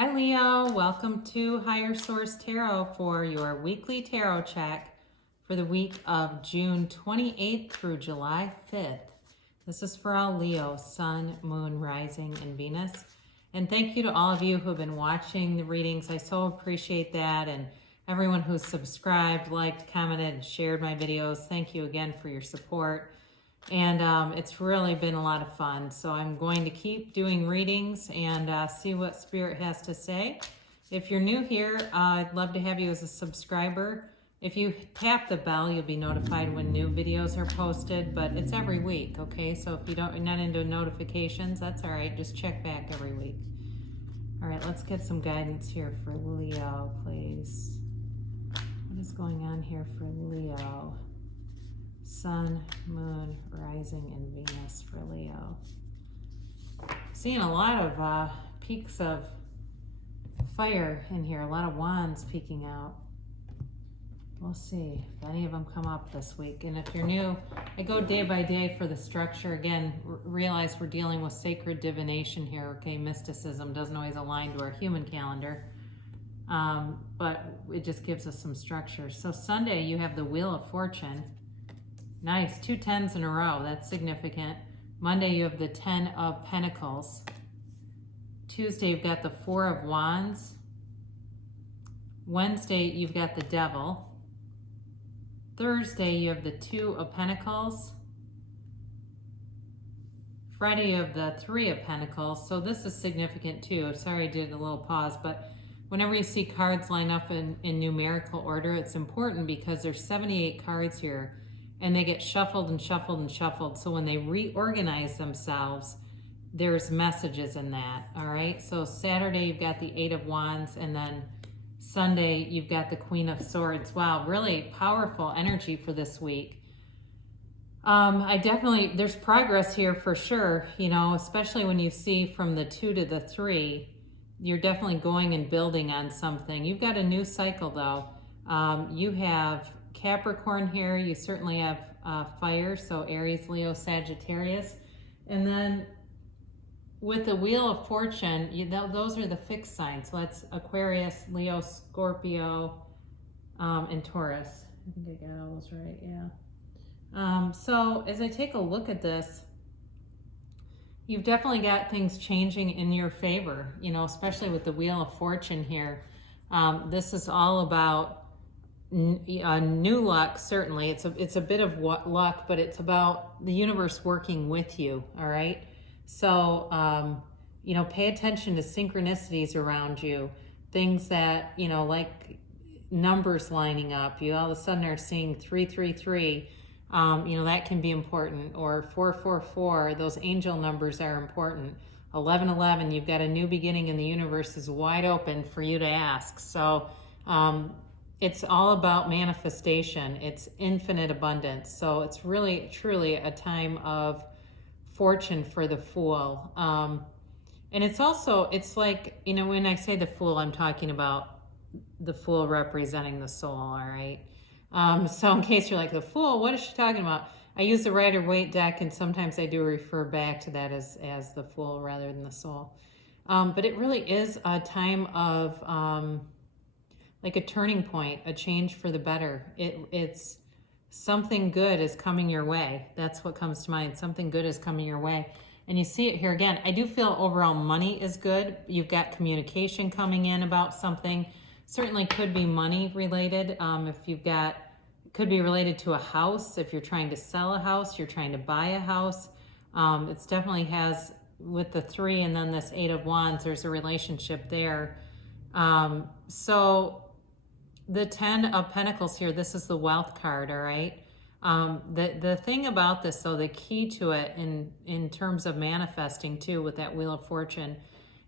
Hi Leo, welcome to Higher Source Tarot for your weekly tarot check for the week of June 28th through July 5th. This is for all Leo, Sun, Moon, Rising, and Venus. And thank you to all of you who have been watching the readings. I so appreciate that. And everyone who's subscribed, liked, commented, and shared my videos. Thank you again for your support. And it's really been a lot of fun. So I'm going to keep doing readings and see what Spirit has to say. If you're new here, I'd love to have you as a subscriber. If you tap the bell, you'll be notified when new videos are posted, but it's every week, okay? So if you're not into notifications, that's all right. Just check back every week. All right, let's get some guidance here for Leo, please. What is going on here for Leo? Sun, Moon, Rising, and Venus for Leo. Seeing a lot of peaks of fire in here, a lot of wands peeking out. We'll see if any of them come up this week. And if you're new, I go day by day for the structure. Again, realize we're dealing with sacred divination here, okay? Mysticism doesn't always align to our human calendar, but it just gives us some structure. So Sunday, you have the Wheel of Fortune. Nice, 2 10s in a row, that's significant. Monday, you have the 10 of Pentacles. Tuesday, you've got the 4 of Wands. Wednesday, you've got the Devil. Thursday, you have the 2 of Pentacles. Friday, you have the 3 of Pentacles. So this is significant too. Sorry I did a little pause, but whenever you see cards line up in numerical order, it's important because there's 78 cards here. And they get shuffled and shuffled and shuffled. So when they reorganize themselves, there's messages in that, all right? So Saturday, you've got the 8 of Wands, and then Sunday, you've got the Queen of Swords. Wow, really powerful energy for this week. There's progress here for sure, you know, especially when you see from the 2 to the 3, you're definitely going and building on something. You've got a new cycle though. You have Capricorn here, you certainly have fire, so Aries, Leo, Sagittarius. And then with the Wheel of Fortune, those are the fixed signs. So that's Aquarius, Leo, Scorpio, and Taurus. I think I got all those right, yeah. So as I take a look at this, you've definitely got things changing in your favor, you know, especially with the Wheel of Fortune here. This is all about new luck, certainly. It's a bit of luck, but it's about the universe working with you, all right? So, you know, pay attention to synchronicities around you, things that, you know, like numbers lining up. You all of a sudden are seeing 333, you know, that can be important, or 444, those angel numbers are important. 1111, you've got a new beginning in the universe is wide open for you to ask. So, it's all about manifestation. It's infinite abundance. So it's really, truly a time of fortune for the Fool. And it's also, it's like, you know, when I say the Fool, I'm talking about the Fool representing the soul, all right? So in case you're like, the Fool, what is she talking about? I use the Rider-Waite deck, and sometimes I do refer back to that as the Fool rather than the soul. But it really is a time of like a turning point, a change for the better. It's something good is coming your way. That's what comes to mind. Something good is coming your way. And you see it here again. I do feel overall money is good. You've got communication coming in about something. Certainly could be money related. If you've got, could be related to a house. If you're trying to sell a house, you're trying to buy a house. It's definitely has, with the 3 and then this 8 of Wands, there's a relationship there. So the 10 of Pentacles here, this is the wealth card, all right? The thing about this, though, the key to it in terms of manifesting, too, with that Wheel of Fortune,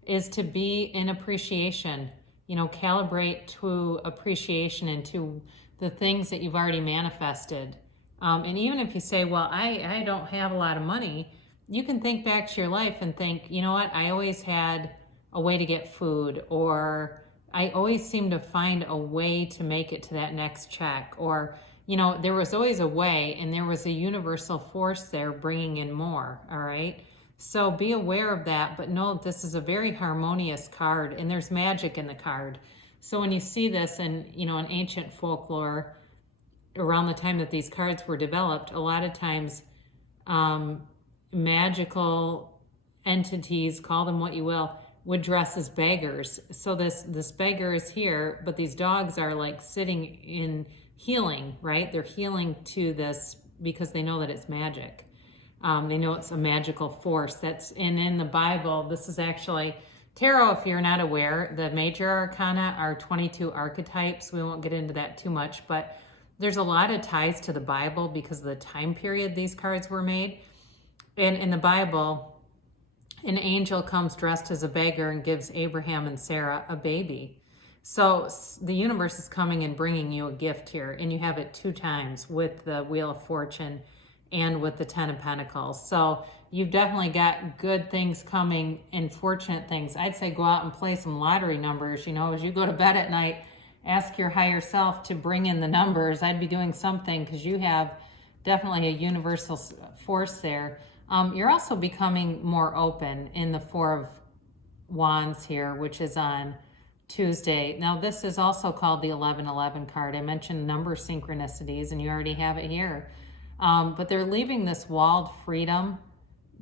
is to be in appreciation. You know, calibrate to appreciation and to the things that you've already manifested. And even if you say, well, I don't have a lot of money, you can think back to your life and think, you know what, I always had a way to get food, or I always seem to find a way to make it to that next check, or, you know, there was always a way, and there was a universal force there bringing in more, all right? So be aware of that, but know that this is a very harmonious card, and there's magic in the card. So when you see this in, you know, in ancient folklore, around the time that these cards were developed, a lot of times magical entities, call them what you will, would dress as beggars. So this beggar is here, but these dogs are like sitting in healing, right? They're healing to this because they know that it's magic. They know it's a magical force. That's in the Bible. This is actually tarot. If you're not aware, the major arcana are 22 archetypes. We won't get into that too much, but there's a lot of ties to the Bible because of the time period these cards were made. And in the Bible, an angel comes dressed as a beggar and gives Abraham and Sarah a baby. So the universe is coming and bringing you a gift here, and you have it 2 times with the Wheel of Fortune and with the 10 of Pentacles. So you've definitely got good things coming and fortunate things. I'd say go out and play some lottery numbers. You know, as you go to bed at night, ask your higher self to bring in the numbers. I'd be doing something because you have definitely a universal force there. You're also becoming more open in the 4 of Wands here, which is on Tuesday. Now, this is also called the 1111 card. I mentioned number synchronicities, and you already have it here. But they're leaving this walled freedom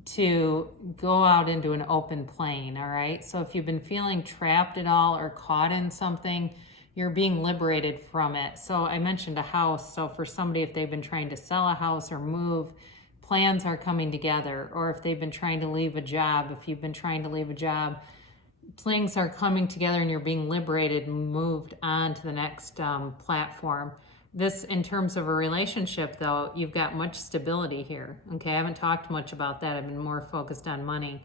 to go out into an open plane, all right? So if you've been feeling trapped at all or caught in something, you're being liberated from it. So I mentioned a house. So for somebody, if they've been trying to sell a house or move, plans are coming together. Or if they've been trying to leave a job, if you've been trying to leave a job, things are coming together and you're being liberated and moved on to the next platform. This, in terms of a relationship, though, you've got much stability here. Okay, I haven't talked much about that. I've been more focused on money.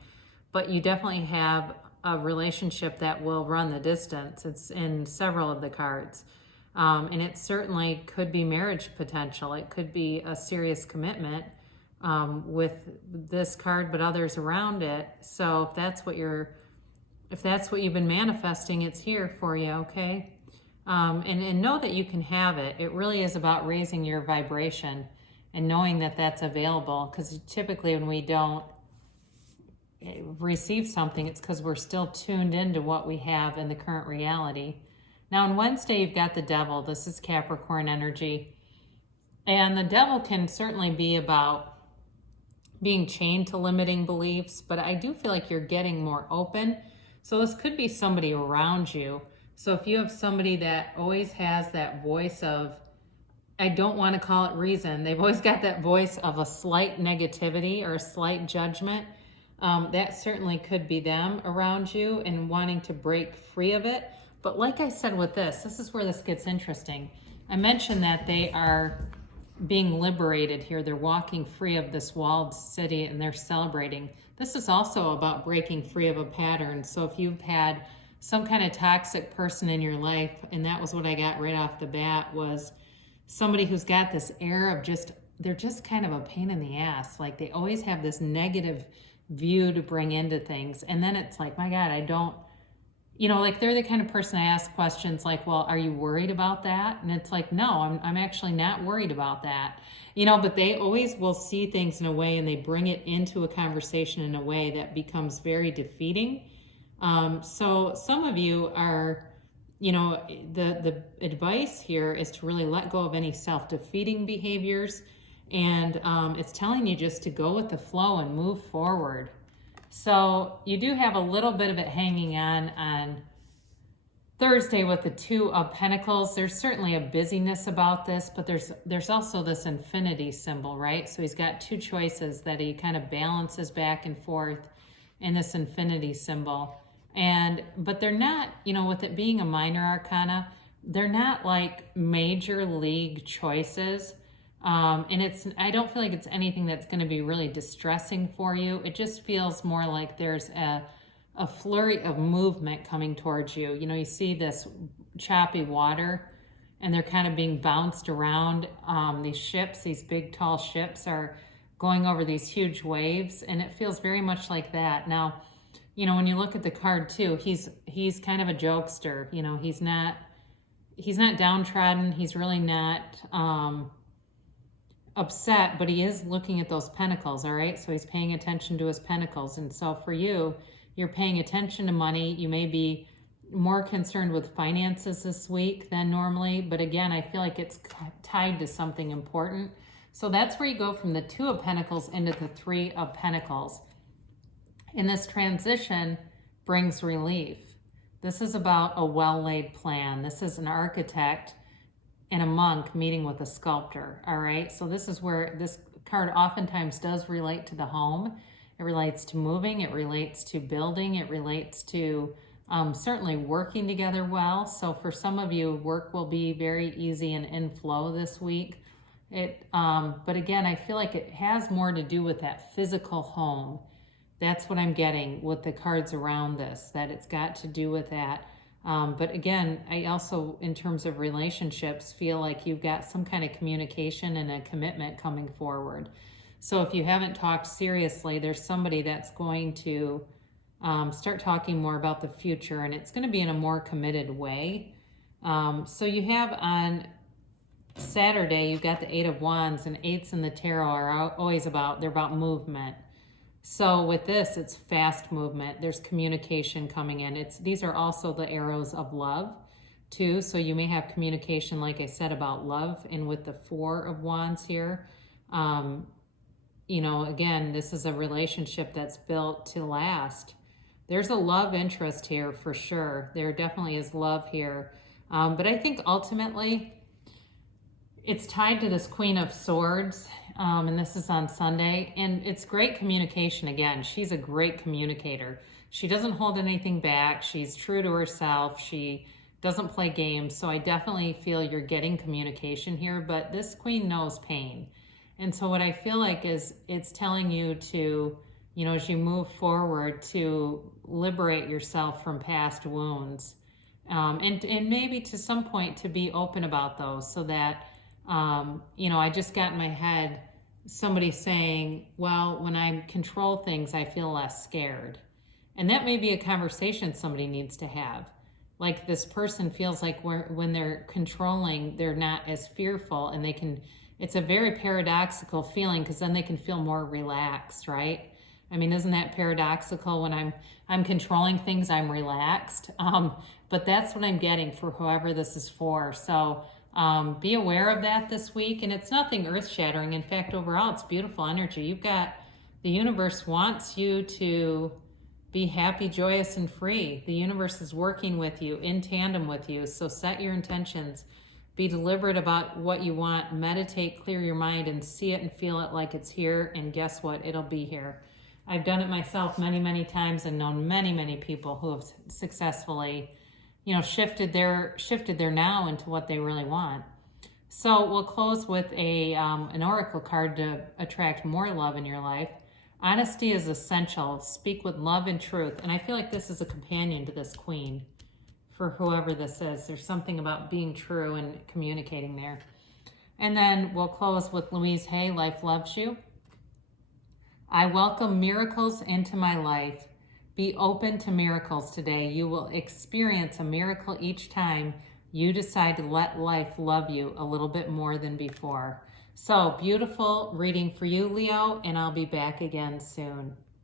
But you definitely have a relationship that will run the distance. It's in several of the cards. And it certainly could be marriage potential. It could be a serious commitment with this card, but others around it. So if that's what you've been manifesting, it's here for you, okay? And know that you can have it. It really is about raising your vibration and knowing that that's available, because typically when we don't receive something, it's because we're still tuned into what we have in the current reality. Now on Wednesday, you've got the Devil. This is Capricorn energy. And the Devil can certainly be about being chained to limiting beliefs, but I do feel like you're getting more open. So this could be somebody around you. So if you have somebody that always has that voice of, I don't want to call it reason, they've always got that voice of a slight negativity or a slight judgment, that certainly could be them around you and wanting to break free of it. But like I said with this is where this gets interesting. I mentioned that they are being liberated here. They're walking free of this walled city and they're celebrating. This is also about breaking free of a pattern. So if you've had some kind of toxic person in your life, and that was what I got right off the bat, was somebody who's got this air of they're just kind of a pain in the ass. Like they always have this negative view to bring into things. And then it's like, my God, I don't, like they're the kind of person I ask questions like, well, are you worried about that? And it's like, no, I'm actually not worried about that. But they always will see things in a way and they bring it into a conversation in a way that becomes very defeating. So some of you are, the advice here is to really let go of any self-defeating behaviors. And it's telling you just to go with the flow and move forward. So you do have a little bit of it hanging on Thursday with the 2 of Pentacles. There's certainly a busyness about this, but there's also this infinity symbol, right? So he's got 2 choices that he kind of balances back and forth in this infinity symbol. But they're not, with it being a minor arcana, they're not like major league choices. And I don't feel like it's anything that's going to be really distressing for you. It just feels more like there's a flurry of movement coming towards you. You see this choppy water and they're kind of being bounced around. These ships, these big tall ships are going over these huge waves, and it feels very much like that. Now, when you look at the card too, he's kind of a jokester. He's not downtrodden. He's really not, upset, but he is looking at those pentacles, all right? So he's paying attention to his pentacles. And so for you, you're paying attention to money. You may be more concerned with finances this week than normally, but again, I feel like it's tied to something important. So that's where you go from the Two of Pentacles into the Three of Pentacles. And this transition brings relief. This is about a well-laid plan. This is an architect and a monk meeting with a sculptor, all right? So this is where this card oftentimes does relate to the home. It relates to moving, it relates to building, it relates to certainly working together well. So for some of you, work will be very easy and in flow this week. But again, I feel like it has more to do with that physical home. That's what I'm getting with the cards around this, that it's got to do with that. But again, I also, in terms of relationships, feel like you've got some kind of communication and a commitment coming forward. So if you haven't talked seriously, there's somebody that's going to start talking more about the future, and it's going to be in a more committed way. So you have on Saturday, you've got the Eight of Wands, and eights in the tarot are always they're about movement. So with this, it's fast movement. There's communication coming in. These are also the arrows of love too. So you may have communication, like I said, about love. And with the Four of Wands here, you know, again, this is a relationship that's built to last. There's a love interest here for sure. There definitely is love here. But I think ultimately it's tied to this Queen of Swords. And this is on Sunday, and it's great communication. Again, she's a great communicator. She doesn't hold anything back. She's true to herself. She doesn't play games. So I definitely feel you're getting communication here, but this queen knows pain. And so what I feel like is it's telling you to, you know, as you move forward, to liberate yourself from past wounds. And maybe to some point to be open about those, so that you know, I just got in my head somebody saying, well, when I control things, I feel less scared. And that may be a conversation somebody needs to have. Like, this person feels like when they're controlling, they're not as fearful, and it's a very paradoxical feeling, because then they can feel more relaxed, right? I mean, isn't that paradoxical? When I'm controlling things, I'm relaxed. But that's what I'm getting for whoever this is for. So be aware of that this week, and it's nothing earth-shattering. In fact, overall, it's beautiful energy. The universe wants you to be happy, joyous, and free. The universe is working with you, in tandem with you. So set your intentions. Be deliberate about what you want. Meditate, clear your mind, and see it and feel it like it's here. And guess what? It'll be here. I've done it myself many, many times, and known many, many people who have successfully, you know, shifted their now into what they really want. So we'll close with an oracle card to attract more love in your life. Honesty is essential. Speak with love and truth. And I feel like this is a companion to this queen. For whoever this is, there's something about being true and communicating there. And then we'll close with Louise Hay, Life Loves You. I welcome miracles into my life. Be open to miracles today. You will experience a miracle each time you decide to let life love you a little bit more than before. So, beautiful reading for you, Leo, and I'll be back again soon.